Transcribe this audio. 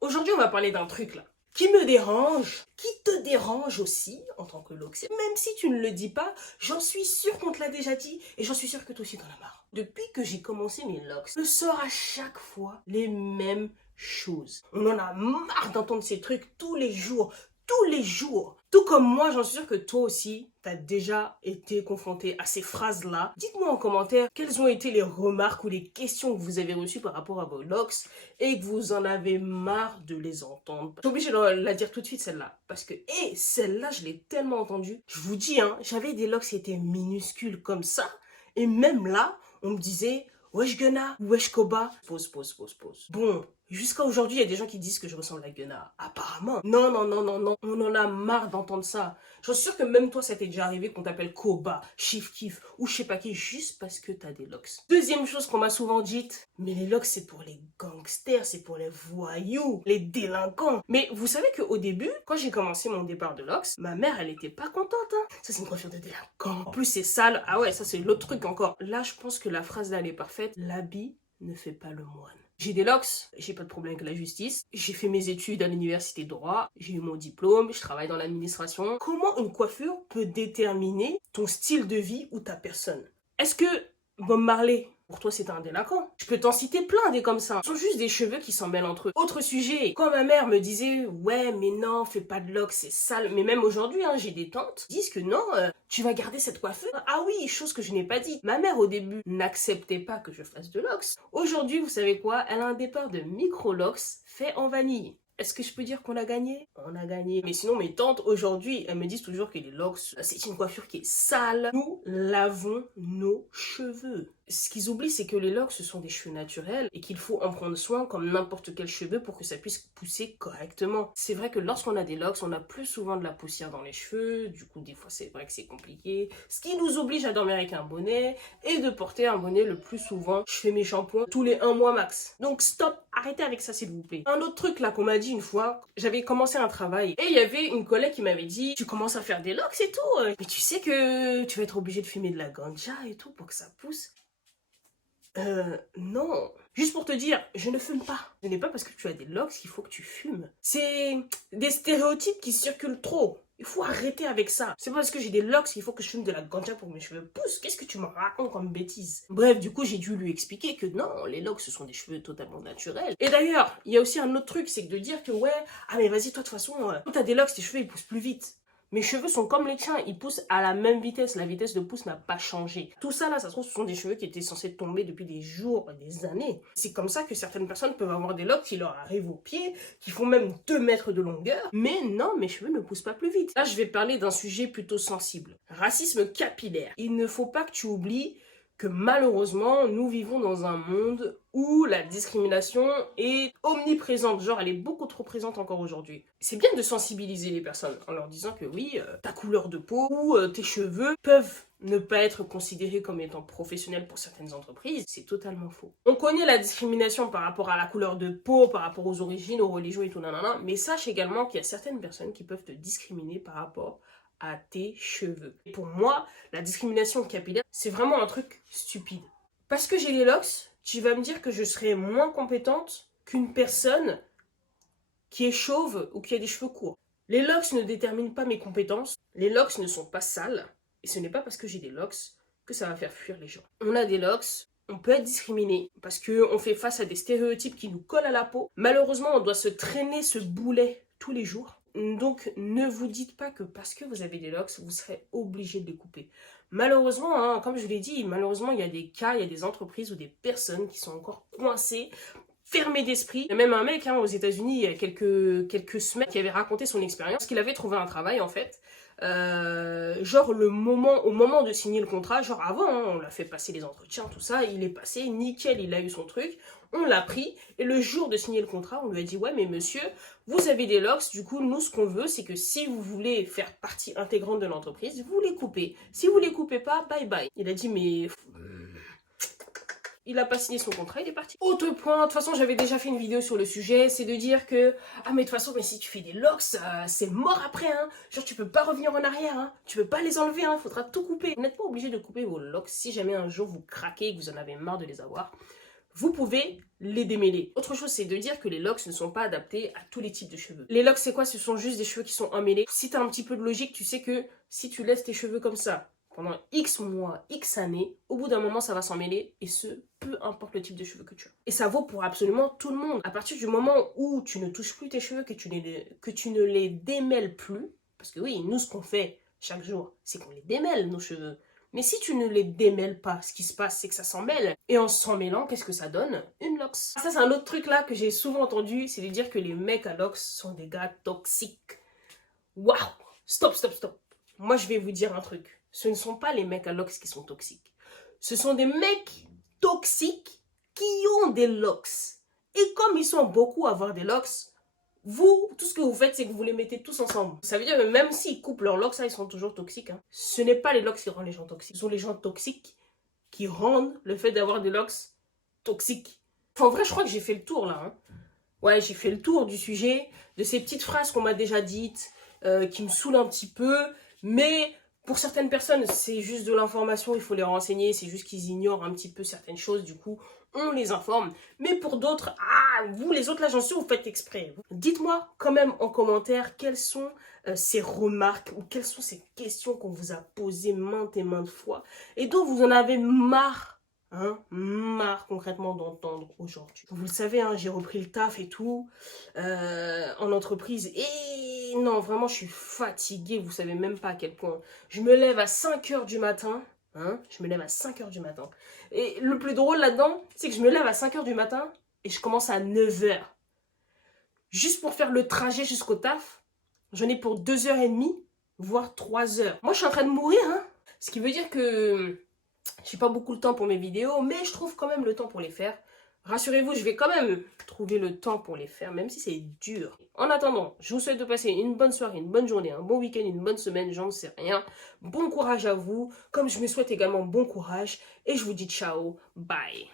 Aujourd'hui, on va parler d'un truc là qui me dérange, qui te dérange aussi en tant que loxier. Même si tu ne le dis pas, j'en suis sûre qu'on te l'a déjà dit et j'en suis sûre que toi aussi t'en as marre. Depuis que j'ai commencé mes locks, je sors à chaque fois les mêmes choses. On en a marre d'entendre ces trucs tous les jours. Tous les jours. Tout comme moi, j'en suis sûre que toi aussi, t'as déjà été confronté à ces phrases-là. Dites-moi en commentaire quelles ont été les remarques ou les questions que vous avez reçues par rapport à vos locks et que vous en avez marre de les entendre. Je suis obligée de la dire tout de suite celle-là. Parce que, celle-là, je l'ai tellement entendue. Je vous dis, j'avais des locks qui étaient minuscules comme ça. Et même là, on me disait, wesh Gunna, wesh Koba. Pause. Bon, jusqu'à aujourd'hui, il y a des gens qui disent que je ressemble à Gunna. Apparemment. Non. On en a marre d'entendre ça. Je suis sûre que même toi, ça t'est déjà arrivé qu'on t'appelle Koba, Chief Keef ou je sais pas qui, juste parce que t'as des locks. Deuxième chose qu'on m'a souvent dite, mais les locks, c'est pour les gangsters, c'est pour les voyous, les délinquants. Mais vous savez qu'au début, quand j'ai commencé mon départ de locks, ma mère, elle était pas contente. Ça, c'est une coiffure de délinquant. En plus, c'est sale. Ah ouais, ça, c'est l'autre truc encore. Là, je pense que la phrase là, elle est parfaite. L'habit ne fait pas le moine. J'ai des locks, j'ai pas de problème avec la justice, j'ai fait mes études à l'université de droit, j'ai eu mon diplôme, je travaille dans l'administration. Comment une coiffure peut déterminer ton style de vie ou ta personne? Est-ce que Bob Marley, pour toi, c'est un délinquant? Je peux t'en citer plein des comme ça. Ce sont juste des cheveux qui s'en mêlent entre eux. Autre sujet, quand ma mère me disait « Ouais, mais non, fais pas de locks, c'est sale. » Mais même aujourd'hui, j'ai des tantes qui disent que non, tu vas garder cette coiffure. Ah oui, chose que je n'ai pas dit. Ma mère, au début, n'acceptait pas que je fasse de locks. Aujourd'hui, vous savez quoi? Elle a un départ de micro-locks fait en vanille. Est-ce que je peux dire qu'on a gagné? On a gagné. Mais sinon, mes tantes, aujourd'hui, elles me disent toujours que les locks, c'est une coiffure qui est sale. Nous lavons nos cheveux. Ce qu'ils oublient, c'est que les locks, ce sont des cheveux naturels et qu'il faut en prendre soin comme n'importe quel cheveu pour que ça puisse pousser correctement. C'est vrai que lorsqu'on a des locks, on a plus souvent de la poussière dans les cheveux. Du coup, des fois, c'est vrai que c'est compliqué. Ce qui nous oblige à dormir avec un bonnet et de porter un bonnet le plus souvent. Je fais mes shampoings tous les 1 mois max. Donc, stop, arrêtez avec ça, s'il vous plaît. Un autre truc là qu'on m'a dit une fois, j'avais commencé un travail et il y avait une collègue qui m'avait dit « Tu commences à faire des locks et tout, mais tu sais que tu vas être obligé de fumer de la ganja et tout pour que ça pousse. » Non. Juste pour te dire, je ne fume pas. Ce n'est pas parce que tu as des locks qu'il faut que tu fumes. C'est des stéréotypes qui circulent trop. Il faut arrêter avec ça. C'est pas parce que j'ai des locks qu'il faut que je fume de la ganja pour que mes cheveux poussent. Qu'est-ce que tu me racontes comme bêtise? Bref, du coup, j'ai dû lui expliquer que non, les locks, ce sont des cheveux totalement naturels. Et d'ailleurs, il y a aussi un autre truc, c'est de dire que ouais, ah mais vas-y, toi, de toute façon, quand t'as des locks, tes cheveux, ils poussent plus vite. Mes cheveux sont comme les tiens, ils poussent à la même vitesse. La vitesse de pousse n'a pas changé. Tout ça là, ça se trouve, ce sont des cheveux qui étaient censés tomber depuis des jours, des années. C'est comme ça que certaines personnes peuvent avoir des locks qui leur arrivent aux pieds, qui font même 2 mètres de longueur. Mais non, mes cheveux ne poussent pas plus vite. Là, je vais parler d'un sujet plutôt sensible. Racisme capillaire. Il ne faut pas que tu oublies que malheureusement, nous vivons dans un monde où la discrimination est omniprésente, genre elle est beaucoup trop présente encore aujourd'hui. C'est bien de sensibiliser les personnes en leur disant que oui, ta couleur de peau ou tes cheveux peuvent ne pas être considérés comme étant professionnels pour certaines entreprises, c'est totalement faux. On connaît la discrimination par rapport à la couleur de peau, par rapport aux origines, aux religions et tout, nanana, mais sache également qu'il y a certaines personnes qui peuvent te discriminer par rapport à tes cheveux. Et pour moi, la discrimination capillaire, c'est vraiment un truc stupide. Parce que j'ai les locks, tu vas me dire que je serai moins compétente qu'une personne qui est chauve ou qui a des cheveux courts. Les locks ne déterminent pas mes compétences, les locks ne sont pas sales, et ce n'est pas parce que j'ai des locks que ça va faire fuir les gens. On a des locks, on peut être discriminé parce qu'on fait face à des stéréotypes qui nous collent à la peau. Malheureusement, on doit se traîner ce boulet tous les jours. Donc, ne vous dites pas que parce que vous avez des locks, vous serez obligé de les couper. Malheureusement, comme je l'ai dit, malheureusement, il y a des cas, il y a des entreprises ou des personnes qui sont encore coincées, fermées d'esprit. Il y a même un mec aux États-Unis il y a quelques semaines qui avait raconté son expérience, qu'il avait trouvé un travail en fait. Genre au moment de signer le contrat, genre avant, on l'a fait passer les entretiens, tout ça, il est passé, nickel, il a eu son truc, on l'a pris, et le jour de signer le contrat, on lui a dit, ouais mais monsieur, vous avez des locks, du coup nous ce qu'on veut c'est que si vous voulez faire partie intégrante de l'entreprise, vous les coupez, si vous les coupez pas, bye bye. Il a dit mais... Il a pas signé son contrat, il est parti. Autre point, de toute façon j'avais déjà fait une vidéo sur le sujet, c'est de dire que ah mais de toute façon mais si tu fais des locks, c'est mort après genre tu peux pas revenir en arrière tu peux pas les enlever faudra tout couper. Vous n'êtes pas obligé de couper vos locks si jamais un jour vous craquez et que vous en avez marre de les avoir. vous pouvez les démêler. Autre chose, c'est de dire que les locks ne sont pas adaptés à tous les types de cheveux. Les locks, c'est quoi? Ce sont juste des cheveux qui sont emmêlés. Si tu as un petit peu de logique, tu sais que si tu laisses tes cheveux comme ça pendant X mois, X années, au bout d'un moment, ça va s'emmêler, et ce, peu importe le type de cheveux que tu as. Et ça vaut pour absolument tout le monde. À partir du moment où tu ne touches plus tes cheveux, que tu ne les démêles plus, parce que oui, nous, ce qu'on fait chaque jour, c'est qu'on les démêle, nos cheveux. Mais si tu ne les démêles pas, ce qui se passe, c'est que ça s'en mêle. Et en s'en mêlant, qu'est-ce que ça donne? Une locks. Ça, c'est un autre truc là que j'ai souvent entendu, c'est de dire que les mecs à locks sont des gars toxiques. Waouh! Stop, stop, stop. Moi, je vais vous dire un truc. Ce ne sont pas les mecs à locks qui sont toxiques. Ce sont des mecs toxiques qui ont des locks. Et comme ils sont beaucoup à avoir des locks, vous, tout ce que vous faites, c'est que vous les mettez tous ensemble. Ça veut dire que même s'ils coupent leurs locks, ça, ils sont toujours toxiques. Hein. Ce n'est pas les locks qui rendent les gens toxiques. Ce sont les gens toxiques qui rendent le fait d'avoir des locks toxiques. Enfin, en vrai, je crois que j'ai fait le tour, là. Hein. Ouais, j'ai fait le tour du sujet, de ces petites phrases qu'on m'a déjà dites, qui me saoulent un petit peu. Mais pour certaines personnes, c'est juste de l'information, il faut les renseigner. C'est juste qu'ils ignorent un petit peu certaines choses, du coup, on les informe. Mais pour d'autres, vous les autres, là, j'en suis, vous faites exprès. Dites-moi quand même en commentaire quelles sont ces remarques ou quelles sont ces questions qu'on vous a posées maintes et maintes fois et dont vous en avez marre, marre concrètement d'entendre aujourd'hui. Vous le savez, hein, j'ai repris le taf et tout en entreprise et non, vraiment, je suis fatiguée, vous savez même pas à quel point. Je me lève à 5h du matin. Je me lève à 5h du matin. Et le plus drôle là-dedans, c'est que je me lève à 5h du matin et je commence à 9h. Juste pour faire le trajet jusqu'au taf, j'en ai pour 2h30, voire 3h. Moi, je suis en train de mourir, hein. Ce qui veut dire que j'ai pas beaucoup le temps pour mes vidéos, mais je trouve quand même le temps pour les faire. Rassurez-vous, je vais quand même trouver le temps pour les faire, même si c'est dur. En attendant, je vous souhaite de passer une bonne soirée, une bonne journée, un bon week-end, une bonne semaine, j'en sais rien. Bon courage à vous, comme je me souhaite également bon courage. Et je vous dis ciao, bye.